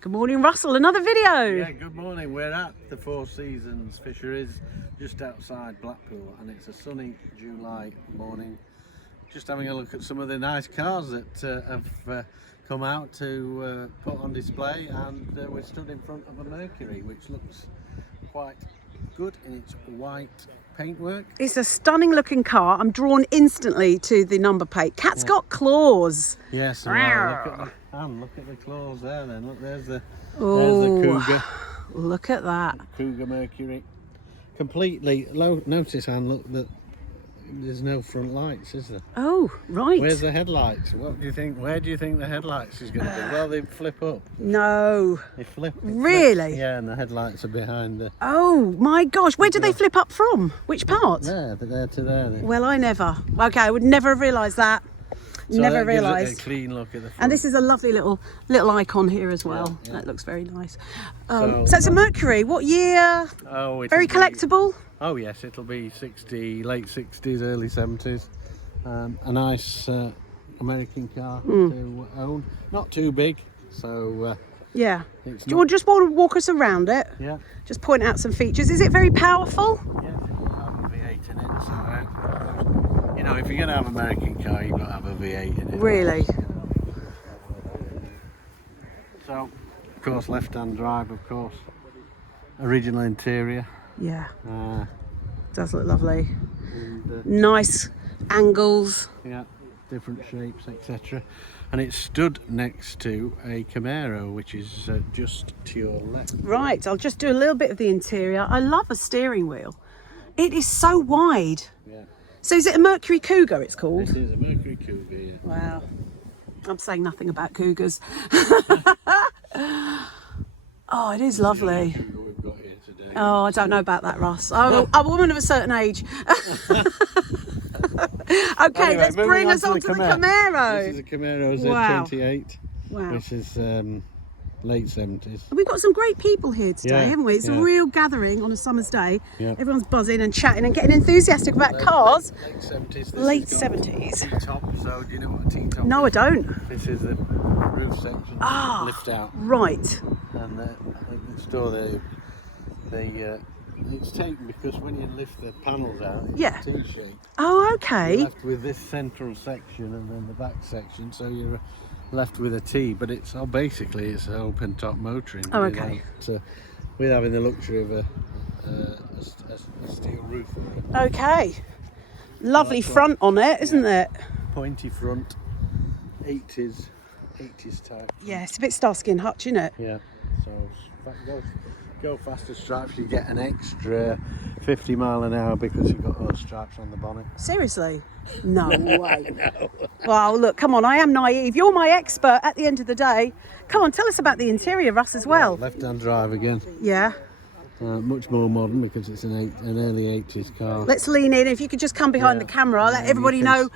Good morning, Russell. Another video. Yeah, good morning. We're at the Four Seasons Fisheries just outside Blackpool, and it's a sunny July morning. Just having a look at some of the nice cars that have come out to put on display, and we're stood in front of a Mercury, which looks quite good in its white paintwork. It's a stunning looking car. I'm drawn instantly to the number plate. Cat's got claws. Yes, well, look at the claws there then. Look, there's the Cougar. Look at that. Cougar Mercury. Completely low. Notice, Anne, look, that there's no front lights, is there? Oh, right. Where's the headlights? What do you think? Where do you think the headlights is going to be? Well, they flip up. No. They flip. Really? Yeah, and the headlights are behind the... Oh, my gosh. Where do they flip up from? Which part? There, there to there. Well, I never. Okay, I would never have realised that. So never that gives it realised. a clean look at the front. And this is a lovely little icon here as well. Yeah. That looks very nice. So it's a Mercury. What year? Oh, Very collectible. Oh yes, it'll be late 60s, early 70s. A nice American car to own. Not too big, so Yeah. do you want to walk us around it? Yeah. Just point out some features. Is it very powerful? Yeah, it'll have a V8 in it. So, you know, if you're going to have an American car, you've got to have a V8 in it. Really? So, of course, left-hand drive, of course. Original interior. Yeah. Uh, Does look lovely. and, Nice angles. yeah, different shapes, etc. And it's stood next to a Camaro, which is just to your left. Right, I'll just do a little bit of the interior. I love a steering wheel. It is so wide. Yeah. So is it a Mercury Cougar it's called? This is a Mercury Cougar, yeah. Wow. I'm saying nothing about Cougars. Oh, it is lovely. Cougar we've got here today. Oh, I don't know about that, Ross. I'm a woman of a certain age. Okay, Anyway, let's moving bring on us to on to the Camaro. This is a Camaro Wow. Z28, Wow. which is late 70s. We've got some great people here today, Yeah, haven't we? It's a yeah. real gathering on a summer's day. Yeah. Everyone's buzzing and chatting and getting enthusiastic about cars. Late 70s. Late 70s. T-top, so do you know what a T-top No, I is? don't. This is the roof section, Ah. lift out, Right. and it's store it's taken because when you lift the panels out, it's Yeah. T-shaped. Oh, You're okay. left with this central section and then the back section, so you're left with a T. But it's basically it's an open top motoring. Oh, okay. With having the luxury of a steel roof, Okay. Lovely front on it, isn't it? pointy front, 80s type. Yeah, it's a bit Starsky and Hutch, isn't it? Yeah. So go faster stripes, you get an extra 50 mile an hour because you've got those stripes on the bonnet. Seriously? No way. No. Well, look, come on, I am naive. You're my expert at the end of the day. Come on, tell us about the interior, Russ, as well. Left-hand drive again. Yeah. Much more modern because it's an early 80s car. Let's lean in. If you could just come behind the camera, let And everybody you can know.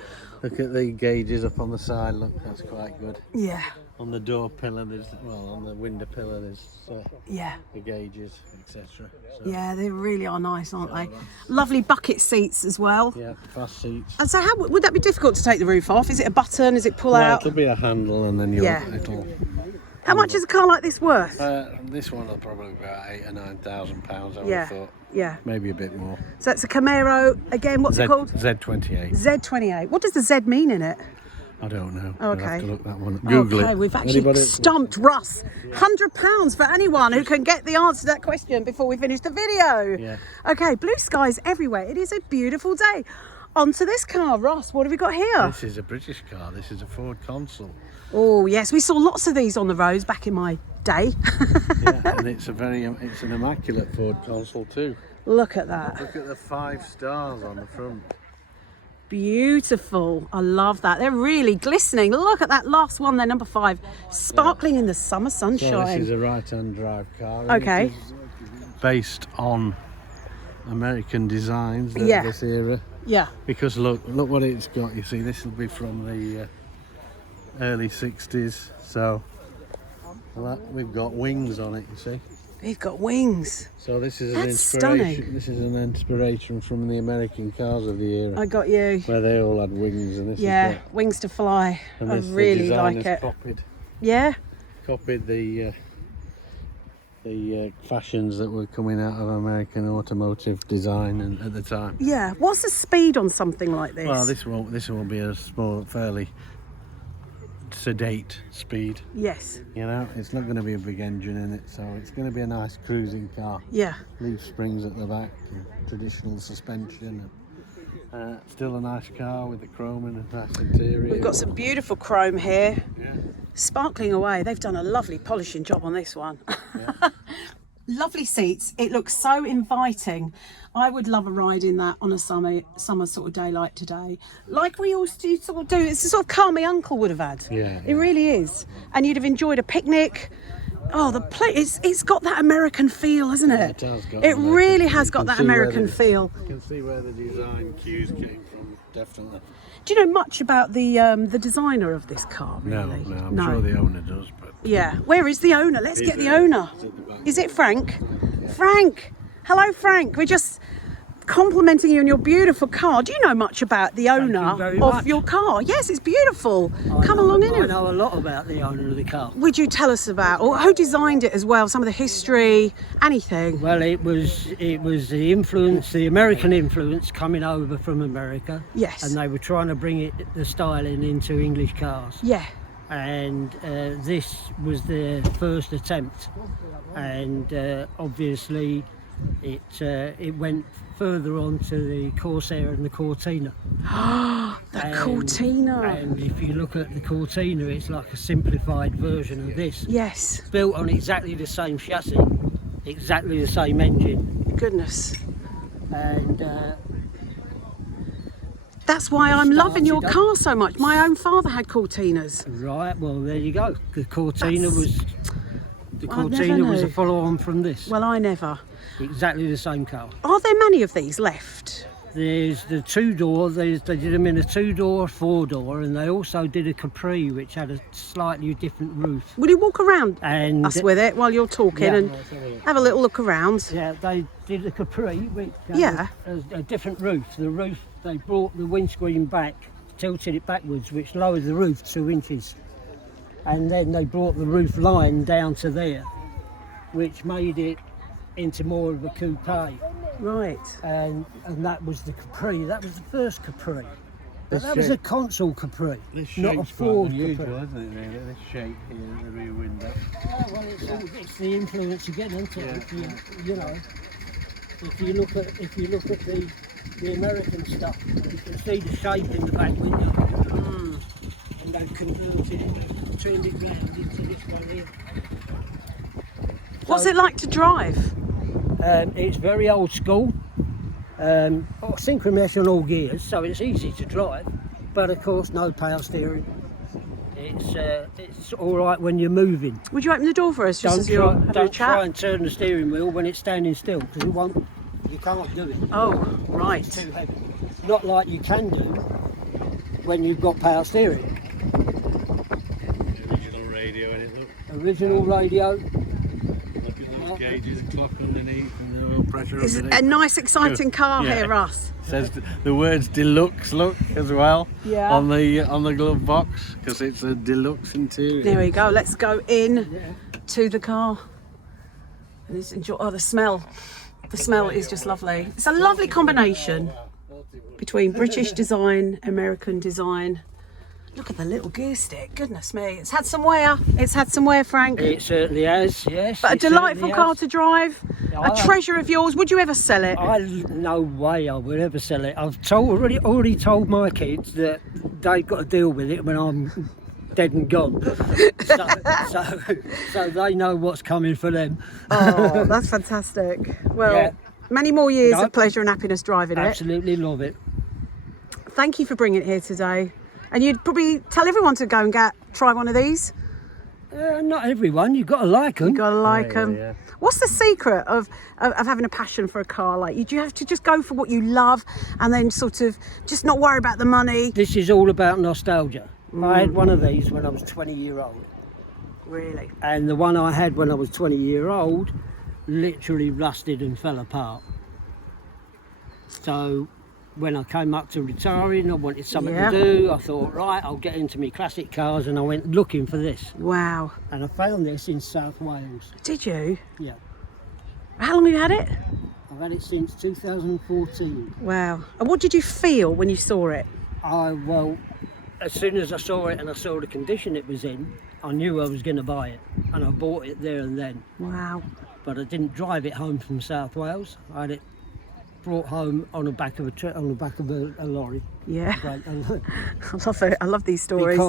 Look at the gauges up on the side. Look, that's quite good. Yeah. On the door pillar, on the window pillar, there's Yeah. the gauges, etc. So, Yeah, they really are nice, aren't they? Lovely bucket seats as well. yeah, fast seats. And so, how would that be difficult to take the roof off? Is it a button? Is it pull Well, out? it'll be a handle, and then it'll. How much is a car like this worth? This one will probably be about £8,000 or £9,000. I would Yeah. have thought. Yeah. Maybe a bit more. So it's a Camaro. Again, what's it called? Z28. Z28. What does the Z mean in it? I don't know. Okay. I'll have to look that one up. Google Okay, it. we've actually Anybody- stumped Russ. £100 for anyone who can get the answer to that question before we finish the video. Yeah. Okay, blue skies everywhere. It is a beautiful day. On to this car, Ross. What have we got here? This is a British car. This is a Ford Consul. Oh, yes. We saw lots of these on the roads back in my day. Yeah, and it's an immaculate Ford Consul too. Look at that. Look at the 5 stars on the front. Beautiful. I love that. They're really glistening. Look at that last one there, number 5. Sparkling in the summer So this sunshine. is a right-hand drive car. and Okay. it is based on American designs of Yeah. this era. Yeah. Because look what it's got. You see, this will be from the early 60s. So we've got wings on it. You see. They've got wings. So this is That's an inspiration. stunning. This is an inspiration from the American cars of the era, I got you. where they all had wings, and this Yeah, is wings to fly. and I this, really the like designers it. copied Yeah. the fashions that were coming out of American automotive design and at the time. Yeah. What's the speed on something like this? Well, this won't be a small, fairly sedate speed. Yes. You know, it's not going to be a big engine in it, so it's going to be a nice cruising car. Yeah. Leaf springs at the back, and traditional suspension, and still a nice car with the chrome and a nice interior. We've got some beautiful chrome here, Yeah. sparkling away. They've done a lovely polishing job on this one. Yeah. Lovely seats. It looks so inviting. I would love a ride in that on a summer sort of day like today. Like we used to sort of do. It's the sort of car my uncle would have had. Yeah, It really is. And you'd have enjoyed a picnic. Oh, the place, it's got that American feel, hasn't it? It has got It American- really has you got can that see where American the- feel. You can see where the design cues came from, definitely. Do you know much about the designer of this car, No, really? no, I'm sure the owner does, but Yeah. Where is the owner? Let's get the owner. it's at the back. Is it Frank? Frank! Hello, Frank. We're just complimenting you on your beautiful car. Do you know much about the you owner very of much. your car? Yes, it's beautiful. I Come know- along in I it. know a lot about the owner of the car. Would you tell us about, or who designed it as well? Some of the history, anything? Well, it was the influence, the American influence coming over from America. Yes. And they were trying to bring the styling into English cars. Yeah. And this was their first attempt. And obviously, it went further on to the Corsair and the Cortina. The Cortina. And if you look at the Cortina, it's like a simplified version of this. Yes. Built on exactly the same chassis, exactly the same engine, Goodness. and That's why I'm loving your Started car so much. My own father had Cortinas. right. Well, there you go. The Cortina That's- the I never Cortina was knew. a follow-on from this. Well, I never. Exactly the same car. Are there many of these left? There's the two-door. They did them in a two-door, four-door, and they also did a Capri, which had a slightly different roof. Will you walk around And us with it while you're talking Yeah. and have a little look around? yeah, they did a Capri, which had Yeah. a different roof. The roof, they brought the windscreen back, tilted it backwards, which lowered the roof 2 inches. And then they brought the roof line down to there, which made it into more of a coupe. Right. And that was the Capri. That was the first Capri. But This that was a shape- console Capri, This not a shape's Ford quite unusual, Capri. isn't it, really? This shape here in the rear window. Yeah, well, it's the influence again, isn't it? Yeah, If you know, if you look at the American stuff, you can see the shape in the back window, and they've converted it, turned it round into this one here. What's it like to drive? It's very old school. Synchro mesh on all gears, so it's easy to drive. But of course, no power steering. It's all right when you're moving. Would you open the door for us just as you're having a Don't try chat? and turn the steering wheel when it's standing still, because it won't. You can't do it. Oh, right. It's too heavy. Not like you can do when you've got power steering. Original radio in it, look. Original radio. Look at those gauges, clock underneath, and the oil pressure It's underneath. a nice, exciting car Yeah. here, Russ. Says the words deluxe, look, as well. Yeah. On the glove box, because it's a deluxe interior. There we go. Let's go in to the car. And just enjoy. Oh, the smell. The smell is just lovely. It's a lovely combination between British design, American design. Look at the little gear stick. Goodness me. It's had some wear. It's had some wear, Frank. It certainly has, yes. But a it certainly delightful car has. to drive. A treasure of yours. Would you ever sell it? No way I would ever sell it. I've already told my kids that they've got to deal with it when I'm dead and gone. so they know what's coming for them. Oh, that's fantastic. Well, Yeah. many more years No. of pleasure and happiness driving it. Absolutely love it. Thank you for bringing it here today. And you'd probably tell everyone to go and try one of these. Not everyone, you've got to like them. You gotta like them. yeah. What's the secret of having a passion for a car? Like, you have to just go for what you love and then sort of just not worry about the money. This is all about nostalgia. I had one of these when I was 20-year-old. Really? And the one I had when I was 20-year-old literally rusted and fell apart. So when I came up to retiring, I wanted something Yeah. to do. I thought, right, I'll get into my classic cars, and I went looking for this. Wow. And I found this in South Wales. Did you? Yeah. How long have you had it? I've had it since 2014. Wow. And what did you feel when you saw it? Well, as soon as I saw it and I saw the condition it was in, I knew I was going to buy it, and I bought it there and then. Wow. But I didn't drive it home from South Wales. I had it brought home on the back of a lorry. Yeah. Right, I love it. I love these stories.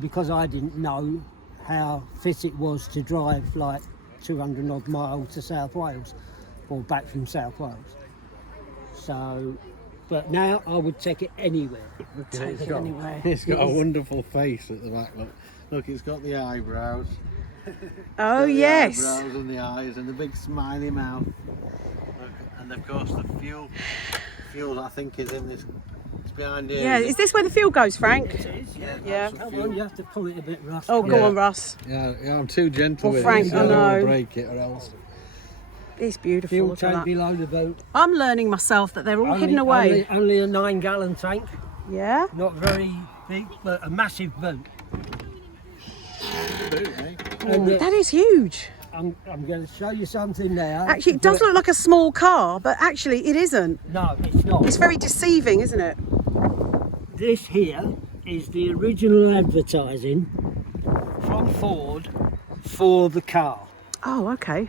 because I didn't know how fit it was to drive like 200 odd miles to South Wales or back from South Wales. So, but now I would take it anywhere. Take it anyway. It's got a wonderful face at the back. Look, it's got the eyebrows. Oh, The yes. eyebrows and the eyes and the big smiley mouth. Look, and of course the fuel I think is in this. It's behind here. Yeah, is this where the fuel goes, Frank? It is, yeah. Yeah. That's the Come fuel. on, you have to pull it a bit, Russ. Oh, go Yeah. on, Russ. Yeah, I'm too gentle Well, with Frank, it. So I I don't want know. to break it or else. It's beautiful. Fuel Look at tank that. below the boat. I'm learning myself that they're all hidden away. Only a 9-gallon tank. Yeah. Not very big, but a massive boat. Eh? And, That is huge. I'm going to show you something now. Actually, it does look like a small car, but actually it isn't. No, it's not. It's very deceiving, isn't it? This here is the original advertising from Ford for the car. Oh, okay.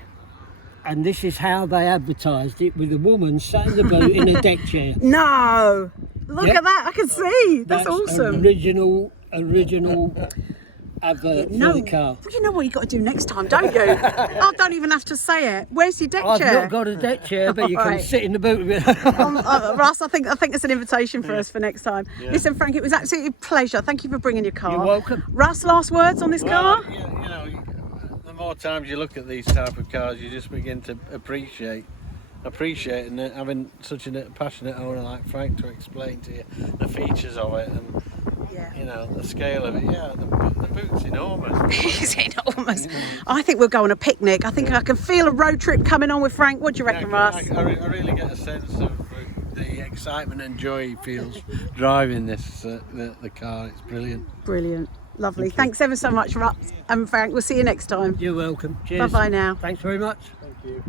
And this is how they advertised it, with a woman sat in the boat in a deck chair. No. Look Yep. at that. I can see. That's An awesome. original advert No, for the car. you know what you got to do next time, don't you? I don't even have to say it. Where's your deck I've chair? not got a deck chair, but you can Alright. sit in the boat with it. Russ, I think it's an invitation for us for next time. Listen, Frank, it was absolutely a pleasure. Thank you for bringing your car. You're welcome. Russ, last words on this car? Well, you know, the more times you look at these type of cars, you just begin to appreciate and having such a passionate owner like Frank to explain to you the features of it and you know the scale of it. Yeah, the boot's enormous. It's enormous. I think we'll go on a picnic. I think I can feel a road trip coming on with Frank. What do you reckon, Russ? I really get a sense of the excitement and joy he feels driving this the car. It's brilliant. Brilliant. Lovely. Thanks ever so much, Russ and Frank. We'll see you next time. You're welcome. Cheers. Bye-bye now. Thanks very much. Thank you.